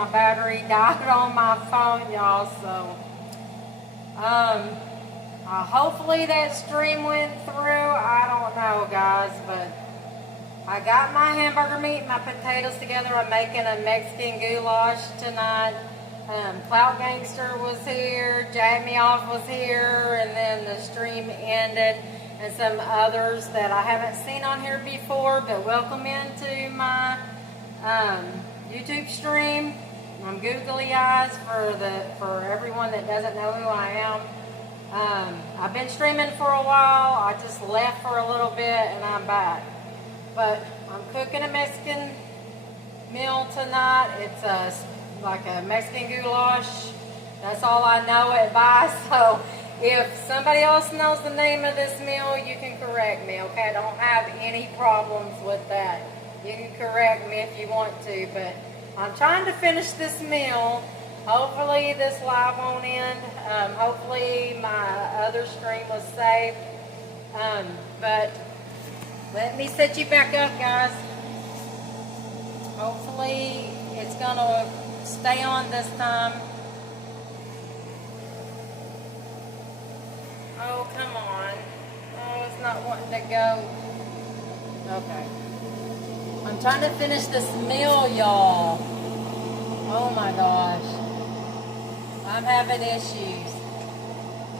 my battery died on my phone, y'all. So, hopefully that stream went through. I don't know, guys, but I got my hamburger meat and my potatoes together. I'm making a Mexican goulash tonight. Clout Gangster was here, Jack Me Off was here, and then the stream ended, and some others that I haven't seen on here before, but welcome into my YouTube stream. I'm Googly Eyes for everyone that doesn't know who I am. I've been streaming for a while. I just left for a little bit and I'm back. But I'm cooking a Mexican meal tonight. It's like a Mexican goulash. That's all I know it by. So if somebody else knows the name of this meal, you can correct me, okay? I don't have any problems with that. You can correct me if you want to, but I'm trying to finish this meal. Hopefully this live won't end. Hopefully my other stream was safe. But let me set you back up, guys. Hopefully it's gonna stay on this time. Oh, come on. Oh, it's not wanting to go. Okay. I'm trying to finish this meal, y'all. Oh my gosh. I'm having issues.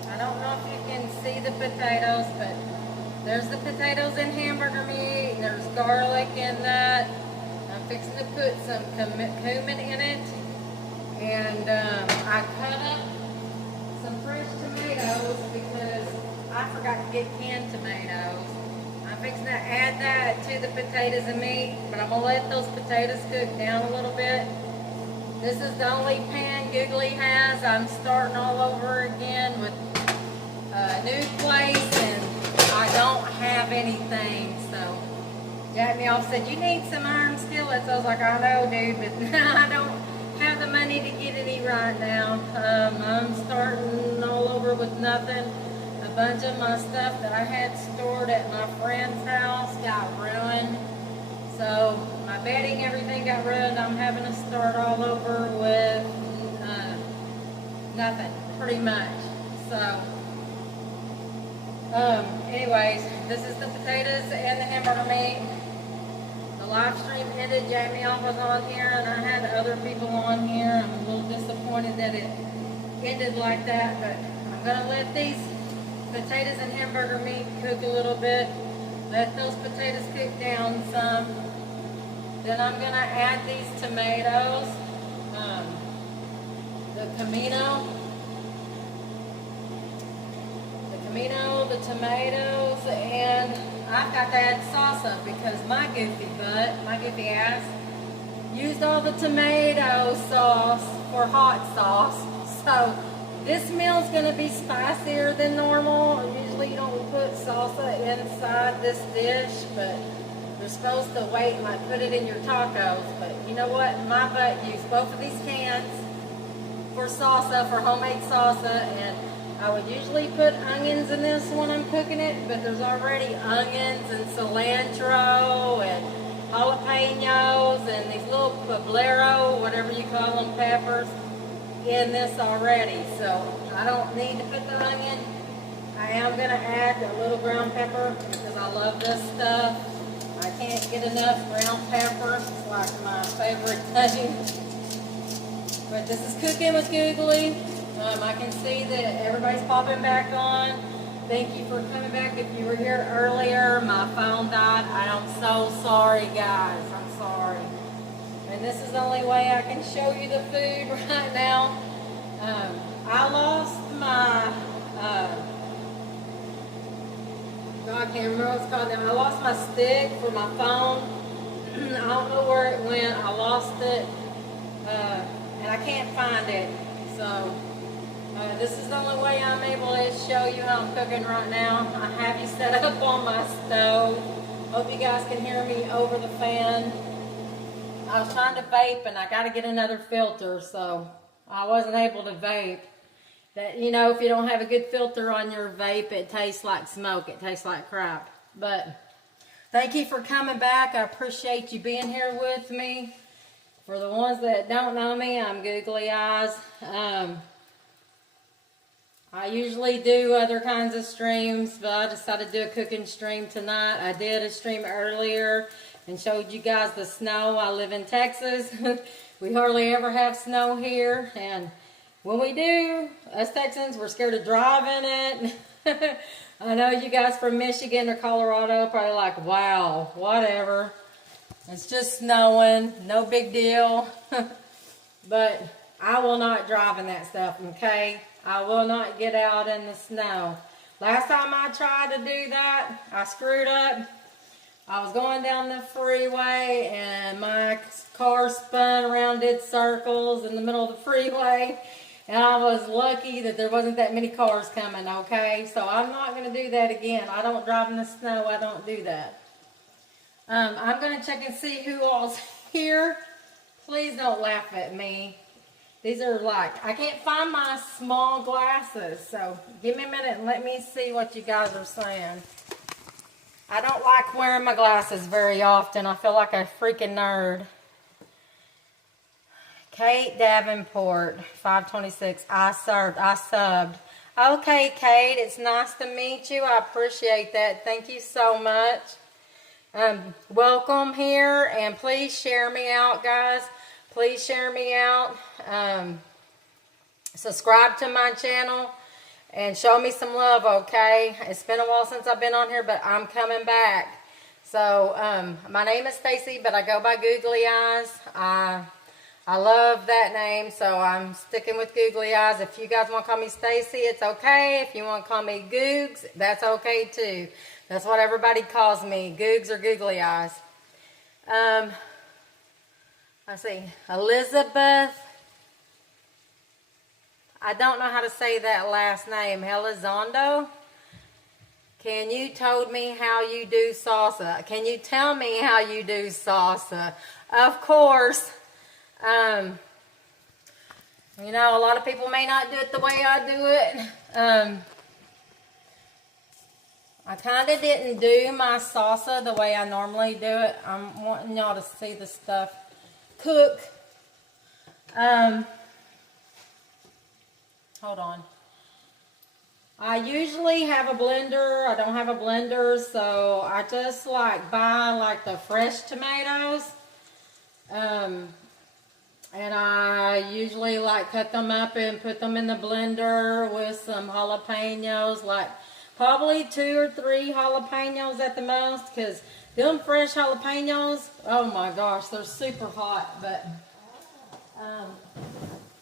I don't know if you can see the potatoes, but there's the potatoes and hamburger meat. There's garlic in that. I'm fixing to put some cumin in it. And I cut up some fresh tomatoes because I forgot to get canned tomatoes. I'm fixing to add that to the potatoes and meat, but I'm going to let those potatoes cook down a little bit. This is the only pan Googly has. I'm starting all over again with a new place, and I don't have anything. So Jack Me Off said, you need some iron skillets. I was like, I know, dude, but I don't have the money to get any right now. I'm starting all over with nothing. A bunch of my stuff that I had stored at my friend's house got ruined. So my bedding, everything got ruined. I'm having to start all over with nothing, pretty much. So anyways, this is the potatoes and the hamburger meat. The live stream ended. Jack Me Off was on here, and I had other people on here. I'm a little disappointed that it ended like that, but I'm gonna let these potatoes and hamburger meat cook a little bit. Let those potatoes cook down some. Then I'm gonna add these tomatoes, the tomatoes, and I've got to add salsa because my goofy ass, used all the tomato sauce for hot sauce. So this meal is going to be spicier than normal. Usually you don't put salsa inside this dish, but you're supposed to wait and like put it in your tacos. But you know what? My butt used both of these cans for salsa, for homemade salsa, and I would usually put onions in this when I'm cooking it, but there's already onions and cilantro and jalapenos and these little poblero, whatever you call them, peppers, in this already. So I don't need to put the onion. I am going to add a little ground pepper because I love this stuff. I can't get enough ground pepper. It's like my favorite thing. But this is Cooking with Googly. I can see that everybody's popping back on. Thank you for coming back. If you were here earlier, my phone died. I am so sorry, guys. I'm sorry. And this is the only way I can show you the food right now. I lost my, I can't remember what it's called now. I lost my stick for my phone. I don't know where it went. I lost it. And I can't find it. So this is the only way I'm able to show you how I'm cooking right now. I have you set up on my stove. Hope you guys can hear me over the fan. I was trying to vape and I got to get another filter, so I wasn't able to vape. That, you know, if you don't have a good filter on your vape, it tastes like smoke. It tastes like crap. But thank you for coming back. I appreciate you being here with me. For the ones that don't know me, I'm Googly Eyes. I usually do other kinds of streams, but I decided to do a cooking stream tonight. I did a stream earlier and showed you guys the snow. I live in Texas. We hardly ever have snow here, and when we do, us Texans, we're scared to drive in it. I know you guys from Michigan or Colorado probably like, wow, whatever. It's just snowing, no big deal. But I will not drive in that stuff, okay? I will not get out in the snow. Last time I tried to do that, I screwed up. I was going down the freeway and my car spun around, did circles in the middle of the freeway. And I was lucky that there wasn't that many cars coming, okay? So I'm not going to do that again. I don't drive in the snow. I don't do that. I'm going to check and see who all's here. Please don't laugh at me. These are like, I can't find my small glasses. So give me a minute and let me see what you guys are saying. I don't like wearing my glasses very often. I feel like a freaking nerd. Kate Davenport, 526. I subbed. Okay, Kate, it's nice to meet you. I appreciate that. Thank you so much. Welcome here, and please share me out, guys. Please share me out. Subscribe to my channel and show me some love, okay? It's been a while since I've been on here, but I'm coming back. So, my name is Stacy, but I go by Googly Eyes. I love that name, so I'm sticking with Googly Eyes. If you guys want to call me Stacy, it's okay. If you want to call me Googs, that's okay too. That's what everybody calls me, Googs or Googly Eyes. Let's see, Elizabeth. I don't know how to say that last name. Elizondo. Can you told me how you do salsa? Can you tell me how you do salsa? Of course. You know, a lot of people may not do it the way I do it. I kind of didn't do my salsa the way I normally do it. I'm wanting y'all to see the stuff cook. Hold on. I usually have a blender. I don't have a blender, so I just like buy like the fresh tomatoes. And I usually like cut them up and put them in the blender with some jalapenos, like probably 2 or 3 jalapenos at the most, because them fresh jalapenos, oh my gosh, they're super hot. But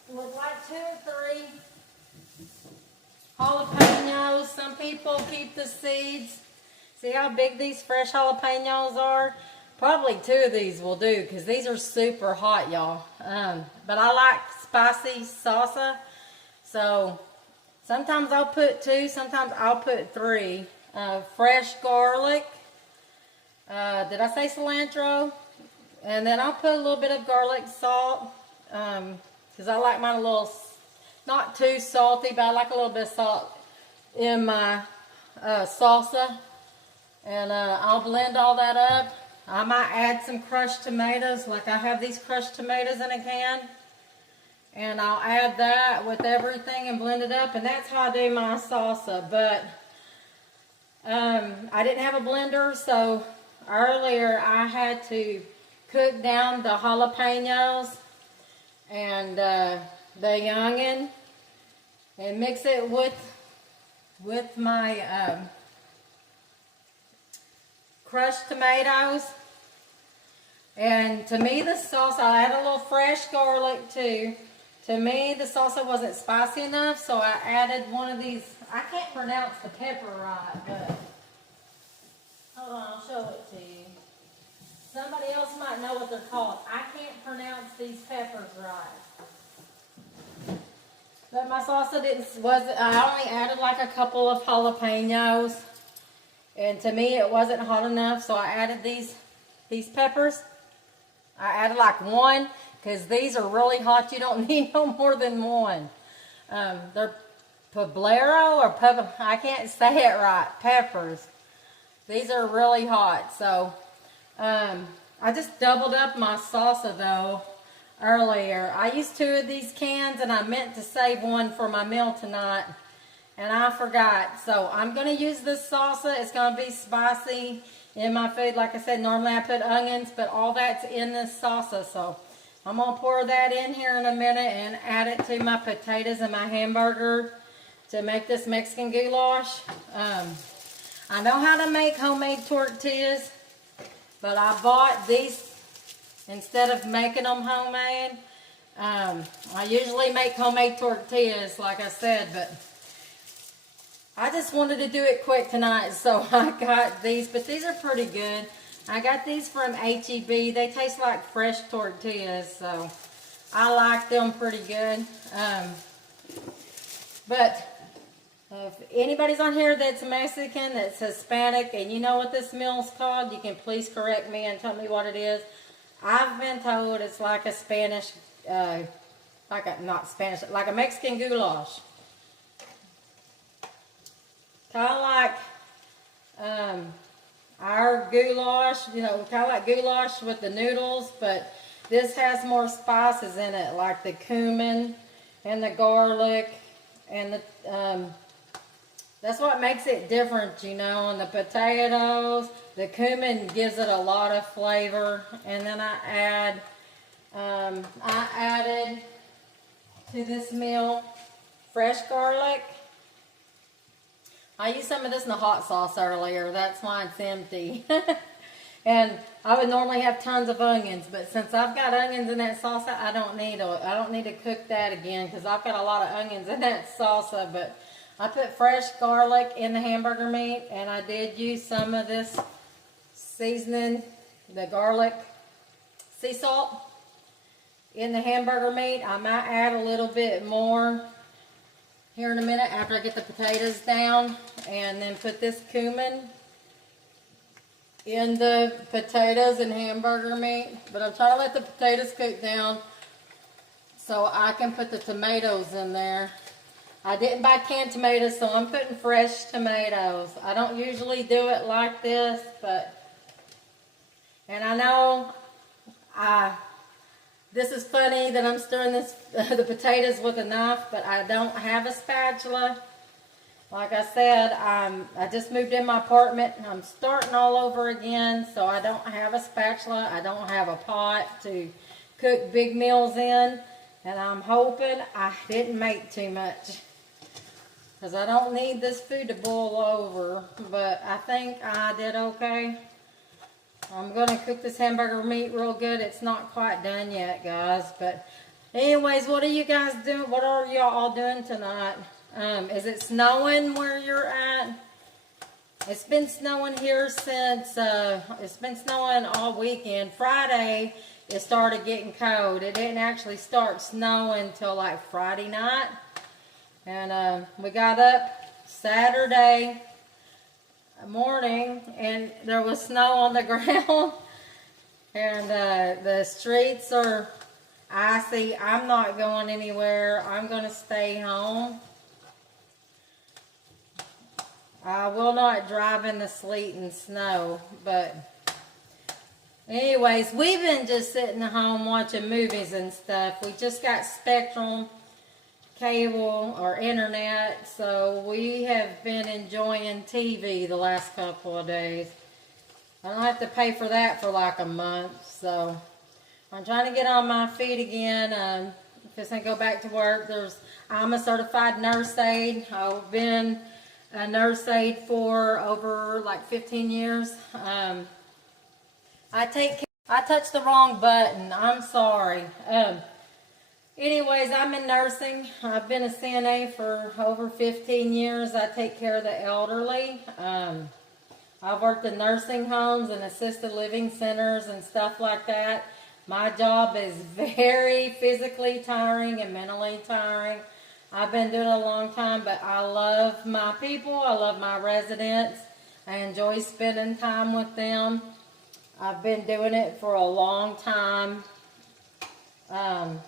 with like 2 or 3 jalapenos, some people keep the seeds. See how big these fresh jalapenos are? Probably 2 of these will do, because these are super hot, y'all. But I like spicy salsa, so sometimes I'll put 2, sometimes I'll put 3. Fresh garlic. Did I say cilantro? And then I'll put a little bit of garlic salt, because I like mine a little, not too salty, but I like a little bit of salt in my salsa. And I'll blend all that up. I might add some crushed tomatoes, like I have these crushed tomatoes in a can. And I'll add that with everything and blend it up, and that's how I do my salsa. But I didn't have a blender, so earlier I had to cook down the jalapenos and the youngin and mix it with my crushed tomatoes. And to me, the salsa, I add a little fresh garlic too. To me, the salsa wasn't spicy enough, so I added one of these. I can't pronounce the pepper right, but hold on, I'll show it to you. Somebody else might know what they're called. I can't pronounce these peppers right. But my salsa I only added like a couple of jalapenos. And to me, it wasn't hot enough, so I added these peppers. I added like 1, because these are really hot. You don't need no more than 1. They're poblero or I can't say it right. Peppers. These are really hot. So I just doubled up my salsa though. earlier. I used 2 of these cans and I meant to save one for my meal tonight and I forgot. So I'm going to use this salsa. It's going to be spicy in my food. Like I said, normally I put onions, but all that's in this salsa. So I'm going to pour that in here in a minute and add it to my potatoes and my hamburger to make this Mexican goulash. I know how to make homemade tortillas, but I bought these instead of making them homemade. I usually make homemade tortillas, like I said, but I just wanted to do it quick tonight, so I got these, but these are pretty good. I got these from H-E-B. They taste like fresh tortillas, so I like them pretty good. But if anybody's on here that's Mexican, that's Hispanic, and you know what this meal's called, you can please correct me and tell me what it is. I've been told it's like a Spanish, not Spanish, like a Mexican goulash. Kind of like our goulash, you know, kind of like goulash with the noodles, but this has more spices in it, like the cumin and the garlic and the, that's what makes it different, you know, and the potatoes. The cumin gives it a lot of flavor. And then I added to this meal fresh garlic. I used some of this in the hot sauce earlier. That's why it's empty. And I would normally have tons of onions, but since I've got onions in that salsa, I don't need to cook that again because I've got a lot of onions in that salsa. But I put fresh garlic in the hamburger meat, and I did use some of this seasoning, the garlic sea salt, in the hamburger meat. I might add a little bit more here in a minute after I get the potatoes down, and then put this cumin in the potatoes and hamburger meat. But I'm trying to let the potatoes cook down so I can put the tomatoes in there. I didn't buy canned tomatoes, so I'm putting fresh tomatoes. I don't usually do it like this, but, and I know this is funny that I'm stirring this the potatoes with a knife, but I don't have a spatula. Like I said, I just moved in my apartment and I'm starting all over again, so I don't have a spatula. I don't have a pot to cook big meals in, and I'm hoping I didn't make too much because I don't need this food to boil over, but I think I did okay. I'm going to cook this hamburger meat real good. It's not quite done yet, guys, but anyways, what are you guys doing? What are y'all all doing tonight? Is it snowing where you're at? It's been snowing here since, it's been snowing all weekend. Friday, it started getting cold. It didn't actually start snowing until like Friday night. And we got up Saturday morning and there was snow on the ground. And the streets are icy. I'm not going anywhere. I'm going to stay home. I will not drive in the sleet and snow, but anyways, we've been just sitting at home watching movies and stuff. We just got Spectrum cable or internet, so we have been enjoying TV the last couple of days. I don't have to pay for that for like a month, so I'm trying to get on my feet again. Just gonna go back to work. I'm a certified nurse aide. I've been a nurse aide for over like 15 years. I touched the wrong button. I'm sorry. Anyways, I'm in nursing. I've been a CNA for over 15 years. I take care of the elderly. I've worked in nursing homes and assisted living centers and stuff like that. My job is very physically tiring and mentally tiring. I've been doing it a long time, but I love my people. I love my residents. I enjoy spending time with them. I've been doing it for a long time. I'm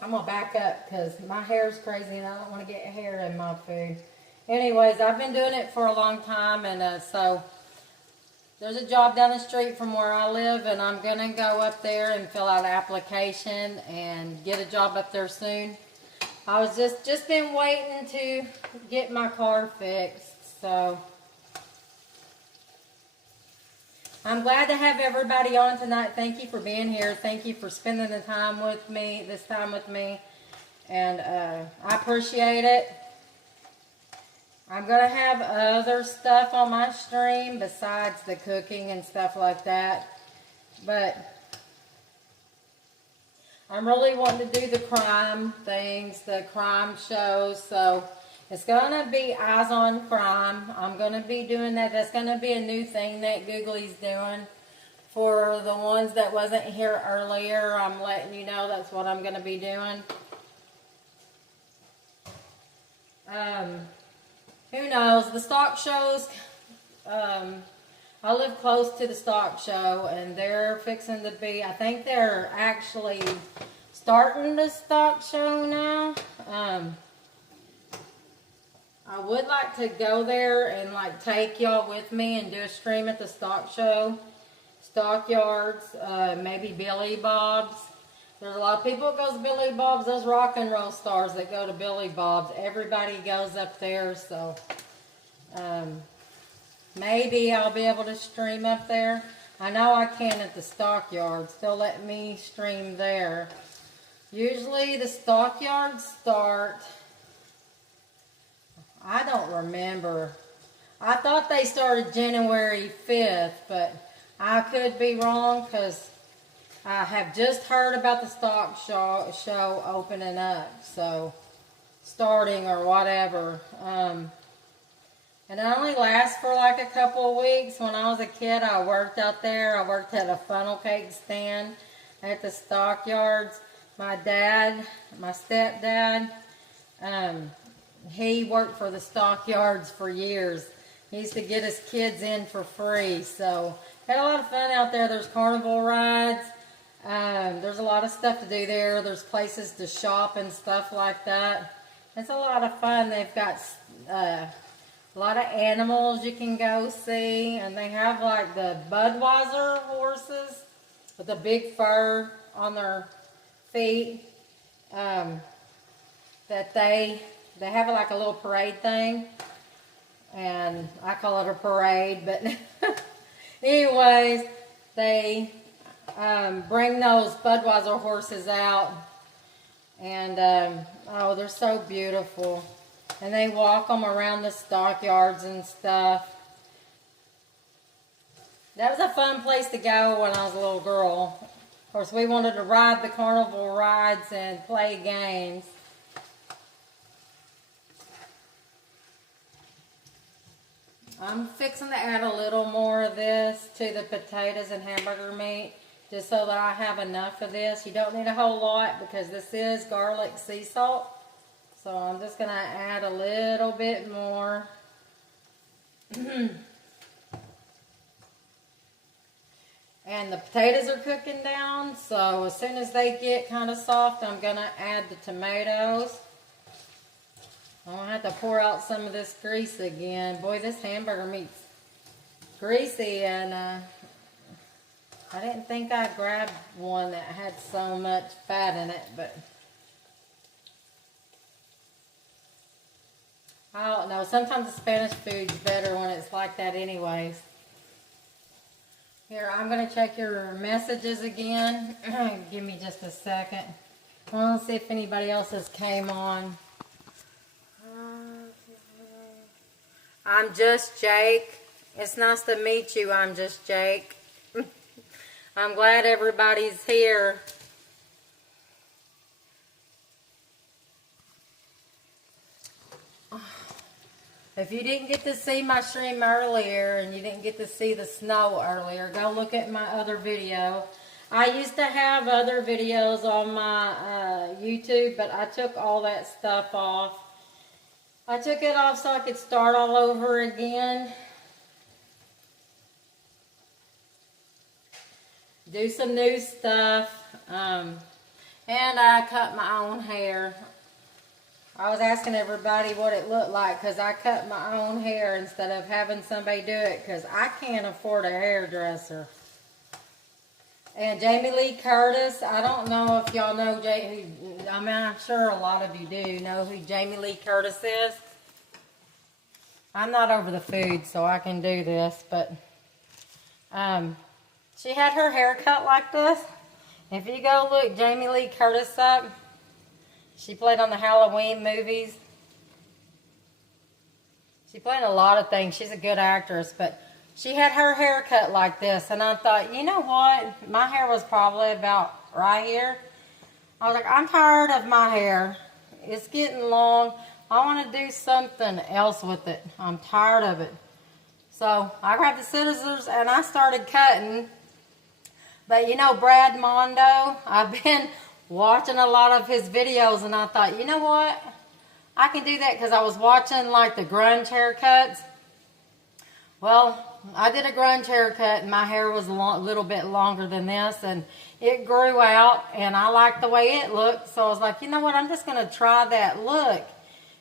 going to back up because my hair is crazy and I don't want to get hair in my food. Anyways, I've been doing it for a long time, and so there's a job down the street from where I live, and I'm going to go up there and fill out an application and get a job up there soon. I was just been waiting to get my car fixed, so I'm glad to have everybody on tonight. Thank you for being here. Thank you for spending the time with me, and I appreciate it. I'm going to have other stuff on my stream besides the cooking and stuff like that. But I'm really wanting to do the crime things, the crime shows. So it's going to be Eyes on Crime. I'm going to be doing that. That's going to be a new thing that Googly's doing. For the ones that wasn't here earlier, I'm letting you know that's what I'm going to be doing. Who knows? The stock shows, I live close to the stock show, and they're fixing to be, I think they're actually starting the stock show now. I would like to go there and like take y'all with me and do a stream at the stock show, stockyards, maybe Billy Bob's. There's a lot of people that goes to Billy Bob's. Those rock and roll stars that go to Billy Bob's. Everybody goes up there, so maybe I'll be able to stream up there. I know I can at the stockyards. They'll let me stream there. Usually the stockyards start, I don't remember. I thought they started January 5th, but I could be wrong because I have just heard about the stock show opening up, so starting or whatever. And it only lasts for like a couple of weeks. When I was a kid, I worked out there. I worked at a funnel cake stand at the stockyards. My dad, my stepdad, he worked for the stockyards for years. He used to get his kids in for free, so had a lot of fun out there. There's carnival rides. There's a lot of stuff to do there. There's places to shop and stuff like that. It's a lot of fun. They've got a lot of animals you can go see. And they have like the Budweiser horses with the big fur on their feet. That they have like a little parade thing. And I call it a parade. But anyways, they bring those Budweiser horses out, and oh, they're so beautiful, and they walk them around the stockyards and stuff. That was a fun place to go when I was a little girl. Of course, we wanted to ride the carnival rides and play games. I'm fixing to add a little more of this to the potatoes and hamburger meat, just so that I have enough of this. You don't need a whole lot because this is garlic sea salt. So I'm just going to add a little bit more. And the potatoes are cooking down, so as soon as they get kind of soft, I'm going to add the tomatoes. I'm going to have to pour out some of this grease again. Boy, this hamburger meat's greasy, and I didn't think I grabbed one that had so much fat in it, but I don't know. Sometimes the Spanish food's better when it's like that anyways. Here, I'm going to check your messages again. Give me just a second. I want to see if anybody else has came on. I'm just Jake. It's nice to meet you. I'm just Jake. I'm glad everybody's here. If you didn't get to see my stream earlier and you didn't get to see the snow earlier, go look at my other video. I used to have other videos on my YouTube, but I took all that stuff off. I took it off so I could start all over again. Do some new stuff. And I cut my own hair. I was asking everybody what it looked like because I cut my own hair instead of having somebody do it because I can't afford a hairdresser. And Jamie Lee Curtis, I don't know if y'all know, I mean, I'm sure a lot of you do know who Jamie Lee Curtis is. I'm not over the food, so I can do this, but she had her hair cut like this. If you go look Jamie Lee Curtis up, she played on the Halloween movies. She played a lot of things. She's a good actress, but she had her hair cut like this, and I thought, you know what? My hair was probably about right here. I was like, I'm tired of my hair. It's getting long. I want to do something else with it. I'm tired of it. So I grabbed the scissors and I started cutting. But you know Brad Mondo? I've been watching a lot of his videos, and I thought, you know what? I can do that because I was watching like the grunge haircuts. Well, I did a grunge haircut and my hair was a little bit longer than this, and it grew out and I liked the way it looked. So I was like, you know what? I'm just going to try that look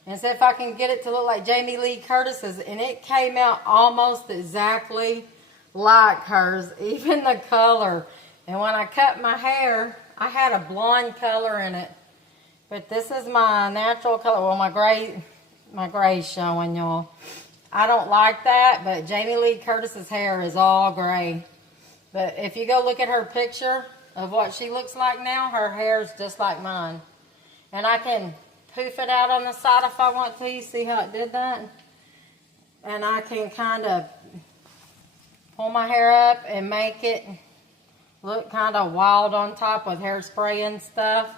and see if I can get it to look like Jamie Lee Curtis's. And it came out almost exactly like hers, even the color. And when I cut my hair, I had a blonde color in it. But this is my natural color. Well, my gray's showing, y'all. I don't like that, but Jamie Lee Curtis's hair is all gray. But if you go look at her picture of what she looks like now, her hair is just like mine. And I can poof it out on the side if I want to. You see how it did that? And I can kind of pull my hair up and make it look kind of wild on top with hairspray and stuff.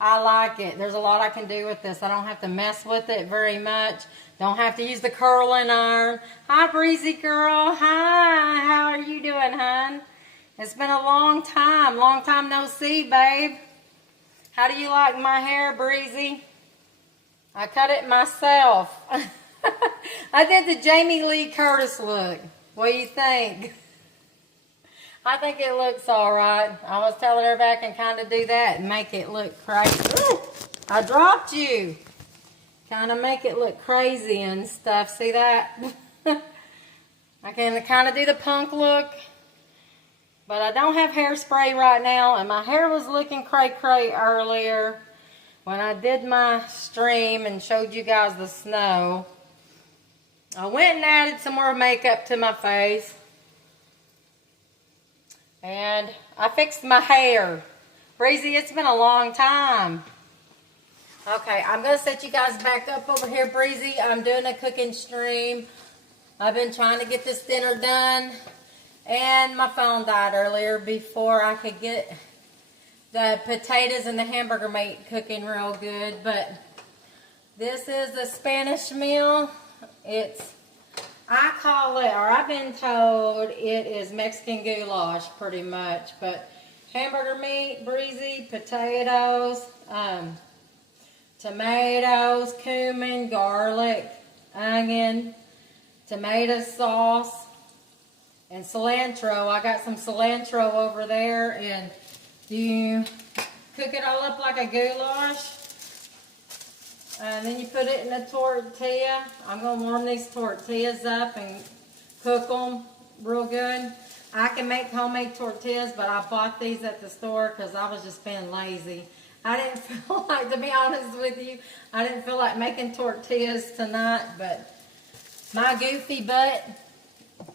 I like it. There's a lot I can do with this. I don't have to mess with it very much. Don't have to use the curling iron. Hi, Breezy girl. Hi. How are you doing, hon? It's been a long time. Long time no see, babe. How do you like my hair, Breezy? I cut it myself. I did the Jamie Lee Curtis look. What do you think? I think it looks all right. I was telling her I can kind of do that and make it look crazy. Ooh, I dropped you. Kind of make it look crazy and stuff. See that? I can kind of do the punk look. But I don't have hairspray right now. And my hair was looking cray-cray earlier when I did my stream and showed you guys the snow. I went and added some more makeup to my face. And I fixed my hair. Breezy, it's been a long time. Okay, I'm going to set you guys back up over here, Breezy. I'm doing a cooking stream. I've been trying to get this dinner done. And my phone died earlier before I could get the potatoes and the hamburger meat cooking real good. But this is the Spanish meal. I call it, or I've been told it is Mexican goulash pretty much. But hamburger meat, Breezy, potatoes, tomatoes, cumin, garlic, onion, tomato sauce, and cilantro. I got some cilantro over there, and you cook it all up like a goulash. And then you put it in a tortilla. I'm going to warm these tortillas up and cook them real good. I can make homemade tortillas, but I bought these at the store because I was just being lazy. I didn't feel like, to be honest with you, I didn't feel like making tortillas tonight, but my goofy butt,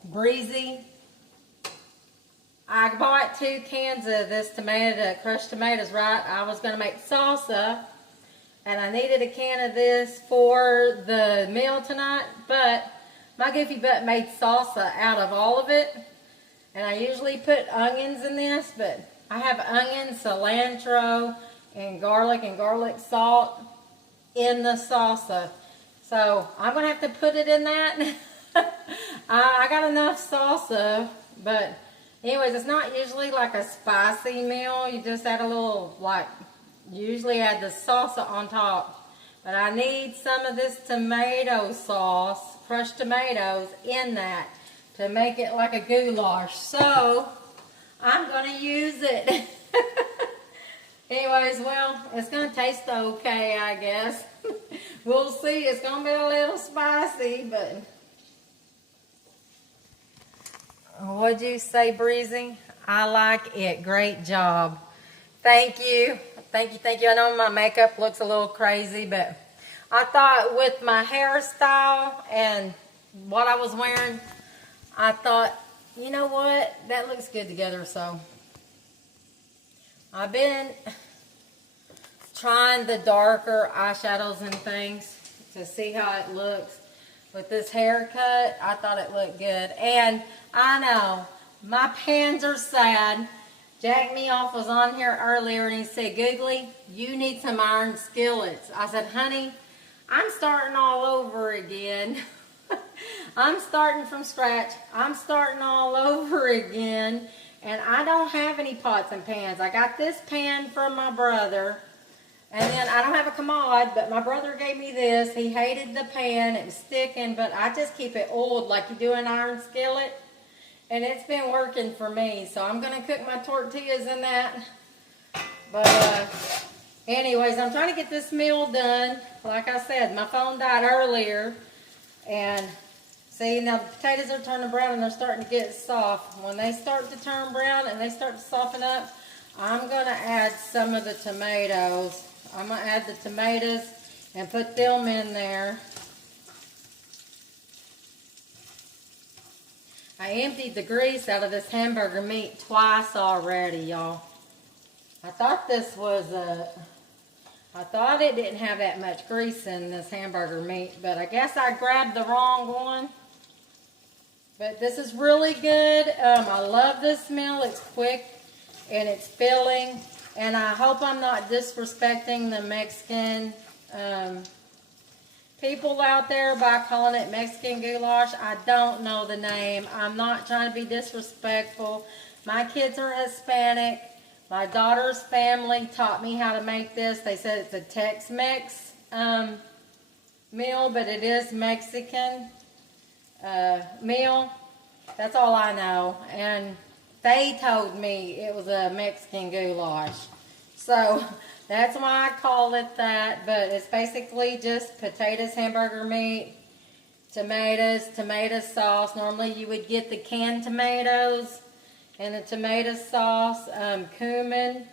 Breezy, I bought 2 cans of this crushed tomatoes, right? I was going to make salsa. And I needed a can of this for the meal tonight, but my goofy butt made salsa out of all of it. And I usually put onions in this, but I have onions, cilantro, and garlic salt in the salsa. So I'm going to have to put it in that. I got enough salsa, but anyways, it's not usually like a spicy meal. You just add a little, usually add the salsa on top. But I need some of this tomato sauce, crushed tomatoes, in that to make it like a goulash. So I'm going to use it. Anyways, well, it's going to taste okay, I guess. We'll see. It's going to be a little spicy, but... What'd you say, Breezy? I like it. Great job. Thank you. Thank you, thank you. I know my makeup looks a little crazy, but I thought with my hairstyle and what I was wearing, I thought, you know what? That looks good together, so... I've been trying the darker eyeshadows and things to see how it looks. With this haircut, I thought it looked good. And I know, my pans are sad. Jack Me Off was on here earlier and he said, Googly, you need some iron skillets. I said, honey, I'm starting all over again. I'm starting from scratch. I'm starting all over again. And I don't have any pots and pans. I got this pan from my brother. And then I don't have a commode, but my brother gave me this. He hated the pan. It was sticking, but I just keep it oiled like you do an iron skillet. And it's been working for me. So I'm going to cook my tortillas in that. But anyways, I'm trying to get this meal done. Like I said, my phone died earlier. And see, now the potatoes are turning brown and they're starting to get soft. When they start to turn brown and they start to soften up, I'm going to add some of the tomatoes. I'm going to add the tomatoes and put them in there. I emptied the grease out of this hamburger meat twice already, y'all. I thought this was I thought it didn't have that much grease in this hamburger meat, but I guess I grabbed the wrong one. But this is really good. I love this meal. It's quick and it's filling. And I hope I'm not disrespecting the Mexican people out there by calling it Mexican goulash. I don't know the name. I'm not trying to be disrespectful. My kids are Hispanic. My daughter's family taught me how to make this. They said it's a Tex-Mex meal, but it is Mexican meal. That's all I know. And they told me it was a Mexican goulash. So that's why I call it that. But it's basically just potatoes, hamburger meat, tomatoes, tomato sauce. Normally you would get the canned tomatoes and the tomato sauce, cumin,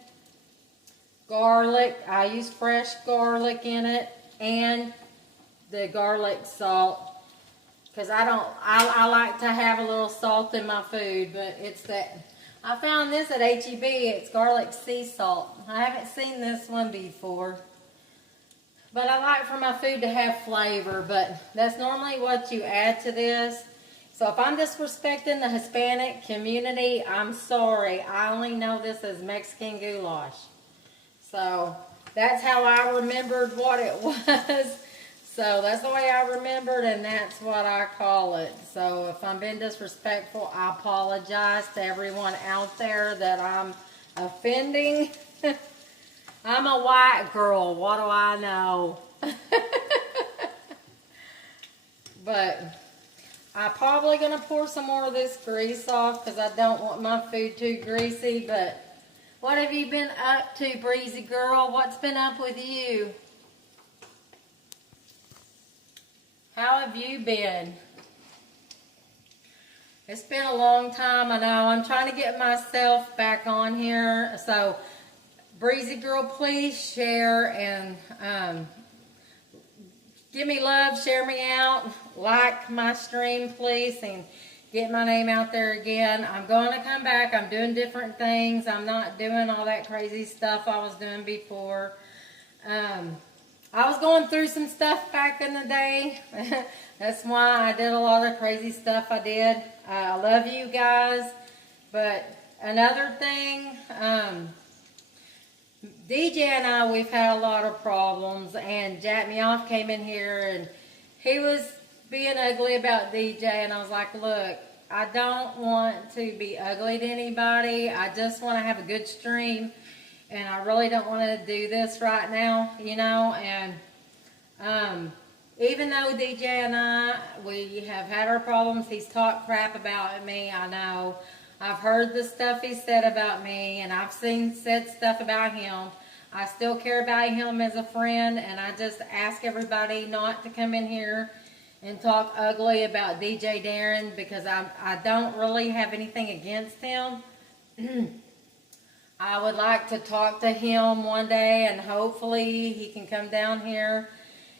garlic. I use fresh garlic in it, and the garlic salt. Because I like to have a little salt in my food, but it's that. I found this at H-E-B. It's garlic sea salt. I haven't seen this one before. But I like for my food to have flavor, but that's normally what you add to this. So if I'm disrespecting the Hispanic community, I'm sorry. I only know this as Mexican goulash. So that's how I remembered what it was. So that's the way I remembered, and that's what I call it. So if I'm being disrespectful, I apologize to everyone out there that I'm offending. I'm a white girl. What do I know? But I'm probably going to pour some more of this grease off because I don't want my food too greasy. But what have you been up to, Breezy girl? What's been up with you? How have you been? It's been a long time, I know. I'm trying to get myself back on here. So, Breezy girl, please share and give me love, share me out, like my stream, please, and get my name out there again. I'm going to come back. I'm doing different things. I'm not doing all that crazy stuff I was doing before. I was going through some stuff back in the day. That's why I did a lot of crazy stuff I did. I love you guys. But another thing, DJ and I, we've had a lot of problems. And Jack Me Off came in here and he was being ugly about DJ. And I was like, look, I don't want to be ugly to anybody. I just want to have a good stream. And I really don't want to do this right now, you know. And even though DJ and I, we have had our problems, he's talked crap about me, I know. I've heard the stuff he said about me, and I've said stuff about him. I still care about him as a friend, and I just ask everybody not to come in here and talk ugly about DJ Darren, because I don't really have anything against him. I would like to talk to him one day, and hopefully he can come down here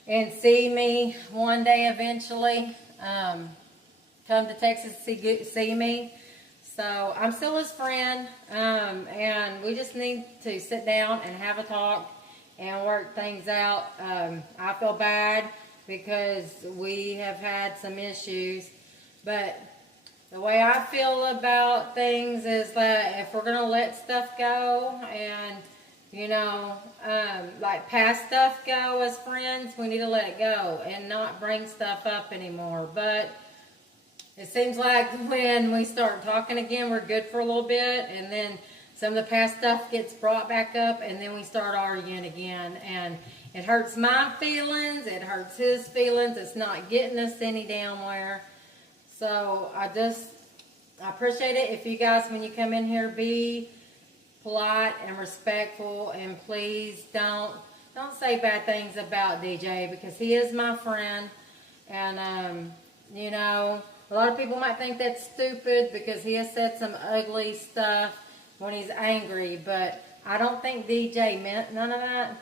and see me one day eventually. Come to Texas to see me. So I'm still his friend, and we just need to sit down and have a talk and work things out. I feel bad because we have had some issues, but the way I feel about things is that if we're going to let stuff go and, you know, like past stuff go as friends, we need to let it go and not bring stuff up anymore. But it seems like when we start talking again, we're good for a little bit, and then some of the past stuff gets brought back up, and then we start arguing again. And it hurts my feelings, it hurts his feelings, it's not getting us any downwhere. So I appreciate it if you guys, when you come in here, be polite and respectful, and please don't say bad things about DJ, because he is my friend. And you know, a lot of people might think that's stupid because he has said some ugly stuff when he's angry, but I don't think DJ meant none of that.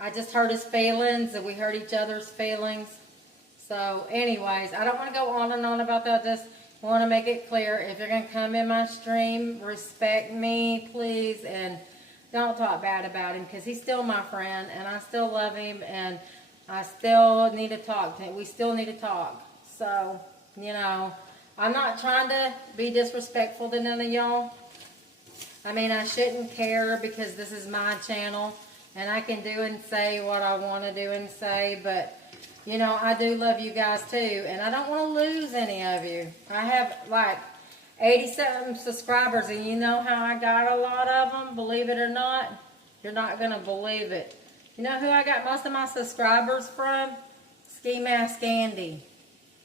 I just hurt his feelings, and we hurt each other's feelings. So anyways, I don't want to go on and on about that. I just want to make it clear, if you're going to come in my stream, respect me, please, and don't talk bad about him, because he's still my friend, and I still love him, and I still need to talk to him. We still need to talk. So, you know, I'm not trying to be disrespectful to none of y'all. I mean, I shouldn't care, because this is my channel, and I can do and say what I want to do and say, but, you know, I do love you guys too, and I don't want to lose any of you. I have like 87 subscribers, and you know how I got a lot of them, believe it or not? You're not going to believe it. You know who I got most of my subscribers from? Ski Mask Andy.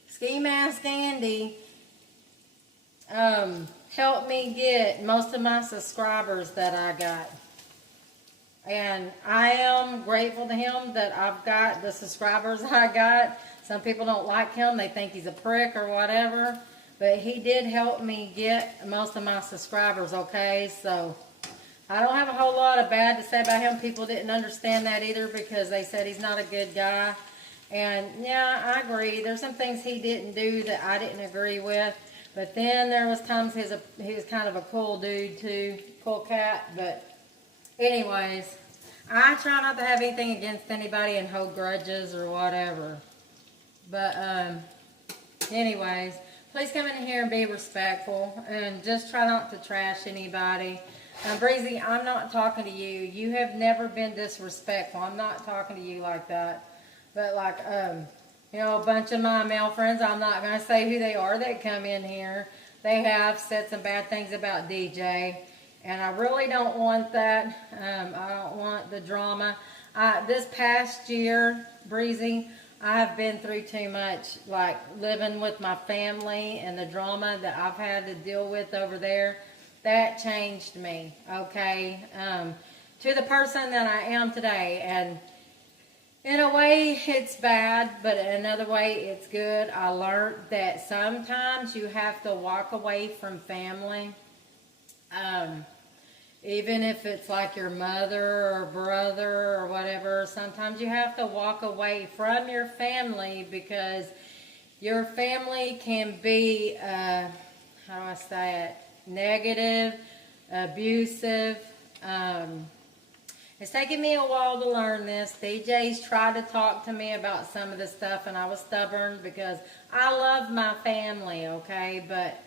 Ski Mask Andy helped me get most of my subscribers that I got. And I am grateful to him that I've got the subscribers I got. Some people don't like him. They think he's a prick or whatever. But he did help me get most of my subscribers, okay? So I don't have a whole lot of bad to say about him. People didn't understand that either, because they said he's not a good guy. And yeah, I agree. There's some things he didn't do that I didn't agree with. But then there was times he was kind of a cool dude too, cool cat. But anyways, I try not to have anything against anybody and hold grudges or whatever. But anyways, please come in here and be respectful, and just try not to trash anybody. Breezy, I'm not talking to you. You have never been disrespectful. I'm not talking to you like that. But like, you know, a bunch of my male friends, I'm not going to say who they are, that come in here. They have said some bad things about DJ, and I really don't want that. I don't want the drama. This past year, Breezy, I have been through too much, like living with my family and the drama that I've had to deal with over there. That changed me, okay, to the person that I am today. And in a way, it's bad, but in another way, it's good. I learned that sometimes you have to walk away from family, even if it's like your mother or brother or whatever. Sometimes you have to walk away from your family, because your family can be, how do I say it, negative, abusive. It's taken me a while to learn this. DJ's tried to talk to me about some of this stuff, and I was stubborn because I love my family, okay? But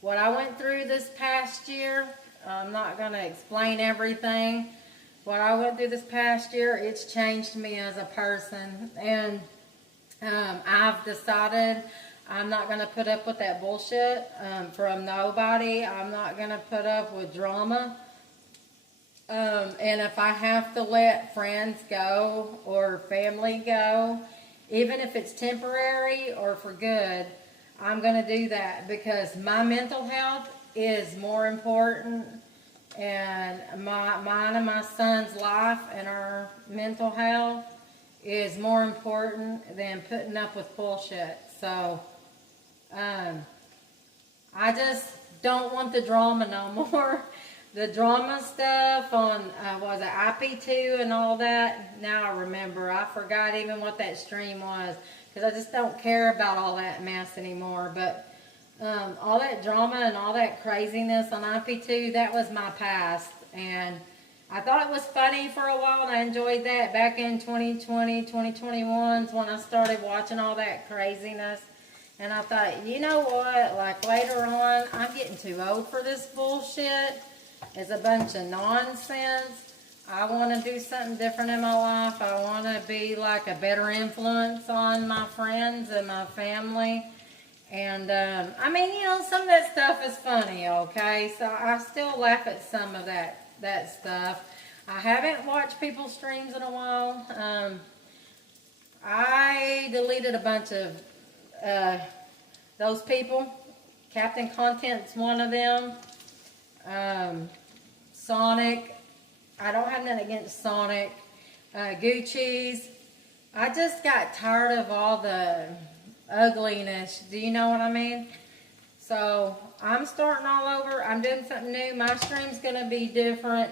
what I went through this past year, I'm not going to explain everything. What I went through this past year, it's changed me as a person. And I've decided I'm not going to put up with that bullshit from nobody. I'm not going to put up with drama. And if I have to let friends go or family go, even if it's temporary or for good, I'm going to do that, because my mental health is more important And mine and my son's life and our mental health is more important than putting up with bullshit. So, I just don't want the drama no more. The drama stuff on, was it IP2 and all that? Now I remember. I forgot even what that stream was. Because I just don't care about all that mess anymore. But all that drama and all that craziness on IP2, that was my past. And I thought it was funny for a while, and I enjoyed that back in 2020, 2021 when I started watching all that craziness. And I thought, you know what, like later on, I'm getting too old for this bullshit. It's a bunch of nonsense. I want to do something different in my life. I want to be like a better influence on my friends and my family. And, I mean, you know, some of that stuff is funny, okay? So I still laugh at some of that stuff. I haven't watched people's streams in a while. I deleted a bunch of those people. Captain Content's one of them. Sonic. I don't have nothing against Sonic. Gucci's. I just got tired of all the ugliness. Do you know what I mean? So I'm starting all over. I'm doing something new. My stream's going to be different.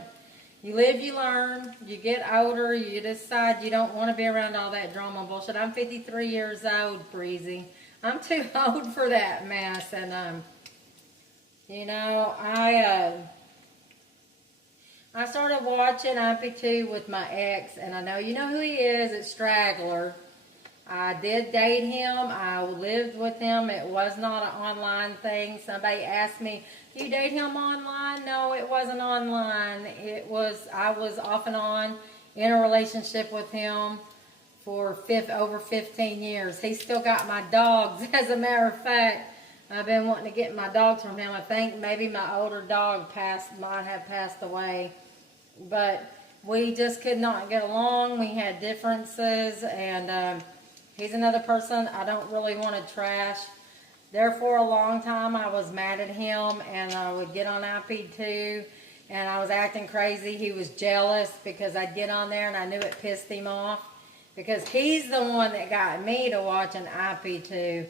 You live, you learn. You get older. You decide you don't want to be around all that drama bullshit. I'm 53 years old, Breezy. I'm too old for that mess. And, you know, I started watching IP2 with my ex, and I know you know who he is. It's Straggler. I did date him. I lived with him. It was not an online thing. Somebody asked me, "Do you date him online?" No, it wasn't online. I was off and on in a relationship with him for over 15 years. He still got my dogs. As a matter of fact, I've been wanting to get my dogs from him. I think maybe my older dog might have passed away. But we just could not get along. We had differences, and he's another person I don't really want to trash. There for a long time, I was mad at him, and I would get on IP2, and I was acting crazy. He was jealous because I'd get on there, and I knew it pissed him off because he's the one that got me to watch an IP2.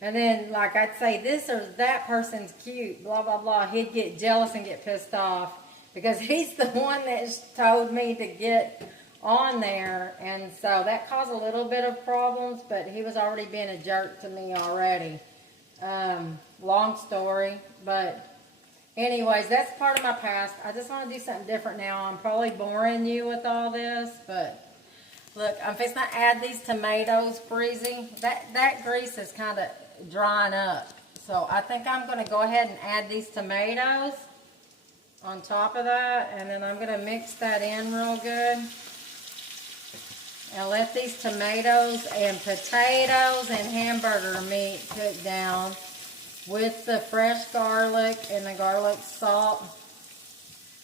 And then, like, I'd say, this or that person's cute, blah, blah, blah. He'd get jealous and get pissed off because he's the one that told me to get on there. And so that caused a little bit of problems, but he was already being a jerk to me already. Long story, but anyways, that's part of my past. I just want to do something different now. I'm probably boring you with all this, but look, I'm fixing to add these tomatoes, Breezy. That grease is kind of drying up. So I think I'm going to go ahead and add these tomatoes on top of that. And then I'm going to mix that in real good. And let these tomatoes and potatoes and hamburger meat cook down with the fresh garlic and the garlic salt.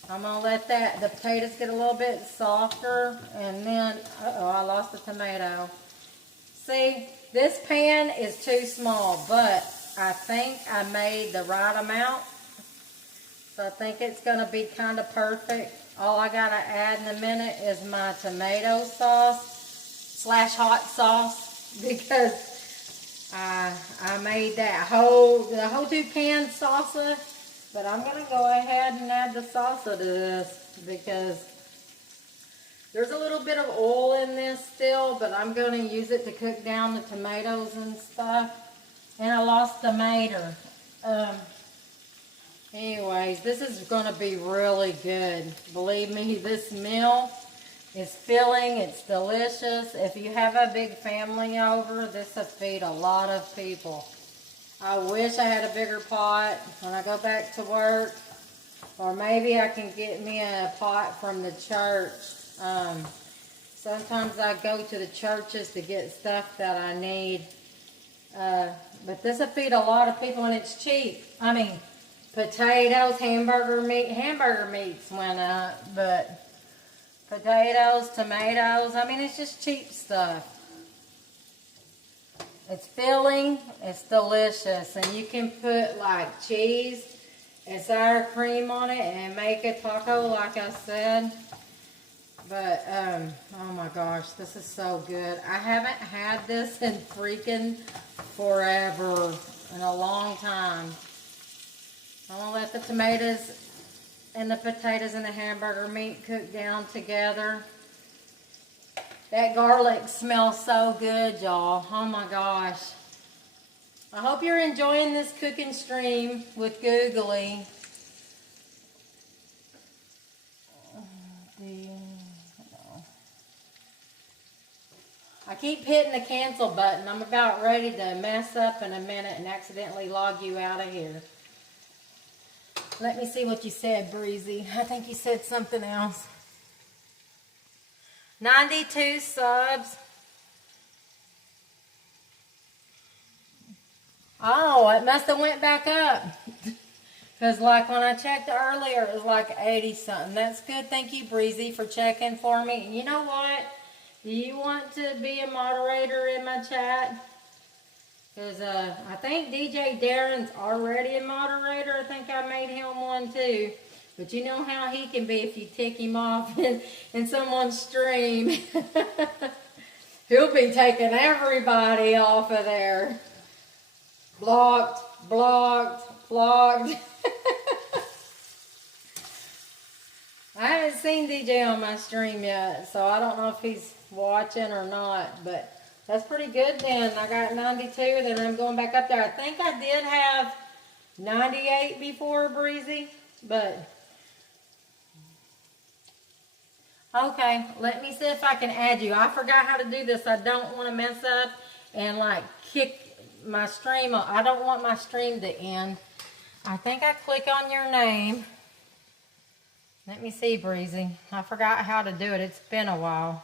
I'm going to let the potatoes get a little bit softer, and then, uh-oh, I lost the tomato. See, this pan is too small, but I think I made the right amount. So I think it's going to be kind of perfect. All I got to add in a minute is my tomato sauce / hot sauce, because I made the whole 2-can salsa. But I'm going to go ahead and add the salsa to this because there's a little bit of oil in this still, but I'm going to use it to cook down the tomatoes and stuff. And I lost the tomato. Anyways, this is going to be really good. Believe me, this meal is filling. It's delicious. If you have a big family over, this will feed a lot of people. I wish I had a bigger pot when I go back to work. Or maybe I can get me a pot from the church. Sometimes I go to the churches to get stuff that I need. But this will feed a lot of people, and it's cheap. I mean, potatoes, hamburger meats went up, but potatoes, tomatoes, I mean, it's just cheap stuff. It's filling, it's delicious, and you can put like cheese and sour cream on it and make a taco like I said. But, oh my gosh, this is so good. I haven't had this in freaking forever, in a long time. I'm gonna let the tomatoes and the potatoes and the hamburger meat cook down together. That garlic smells so good, y'all. Oh my gosh. I hope you're enjoying this cooking stream with Googly. I keep hitting the cancel button. I'm about ready to mess up in a minute and accidentally log you out of here. Let me see what you said, Breezy. I think you said something else. 92 subs. Oh, it must have went back up. Because like when I checked earlier, it was like 80 something. That's good. Thank you, Breezy, for checking for me. And you know what? Do you want to be a moderator in my chat? Because I think DJ Darren's already a moderator. I think I made him one too. But you know how he can be if you tick him off in someone's stream. He'll be taking everybody off of there. Blocked, blocked, blocked. I haven't seen DJ on my stream yet, so I don't know if he's watching or not, but that's pretty good then. I got 92, then I'm going back up there. I think I did have 98 before, Breezy, but okay, let me see if I can add you. I forgot how to do this. I don't want to mess up and like kick my stream. I don't want my stream to end. I think I click on your name. Let me see, Breezy. I forgot how to do it. It's been a while.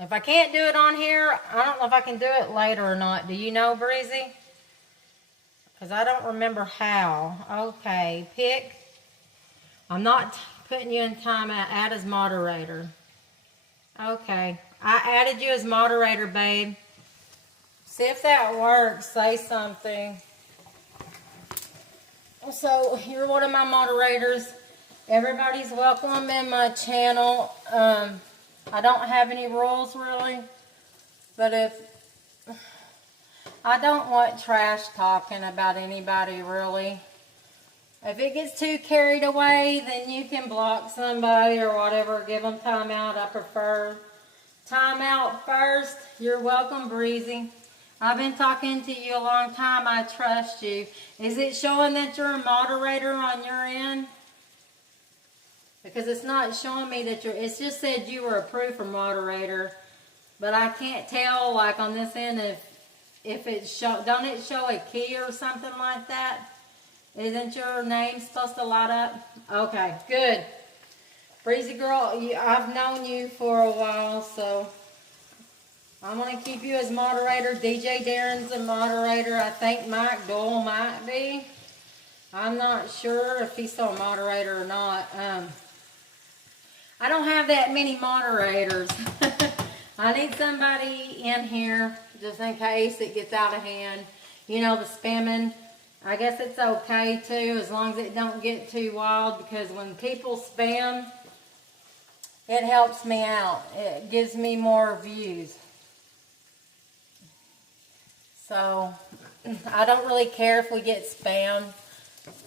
If I can't do it on here, I don't know if I can do it later or not. Do you know, Breezy? Because I don't remember how. Okay, pick. I'm not putting you in timeout. Add as moderator. Okay. I added you as moderator, babe. See if that works. Say something. So, you're one of my moderators. Everybody's welcome in my channel. I don't have any rules, really. But if... I don't want trash talking about anybody, really. If it gets too carried away, then you can block somebody or whatever. Give them timeout. I prefer timeout first. You're welcome, Breezy. I've been talking to you a long time. I trust you. Is it showing that you're a moderator on your end? Because it's not showing me that you're... It's just said you were approved for moderator. But I can't tell, like, on this end, if it show... Don't it show a key or something like that? Isn't your name supposed to light up? Okay, good. Breezy girl, I've known you for a while, so I'm going to keep you as moderator. DJ Darren's a moderator. I think Mike Doyle might be. I'm not sure if he's still a moderator or not. I don't have that many moderators. I need somebody in here just in case it gets out of hand. You know, the spamming. I guess it's okay too, as long as it don't get too wild, because when people spam, it helps me out. It gives me more views. So, I don't really care if we get spam,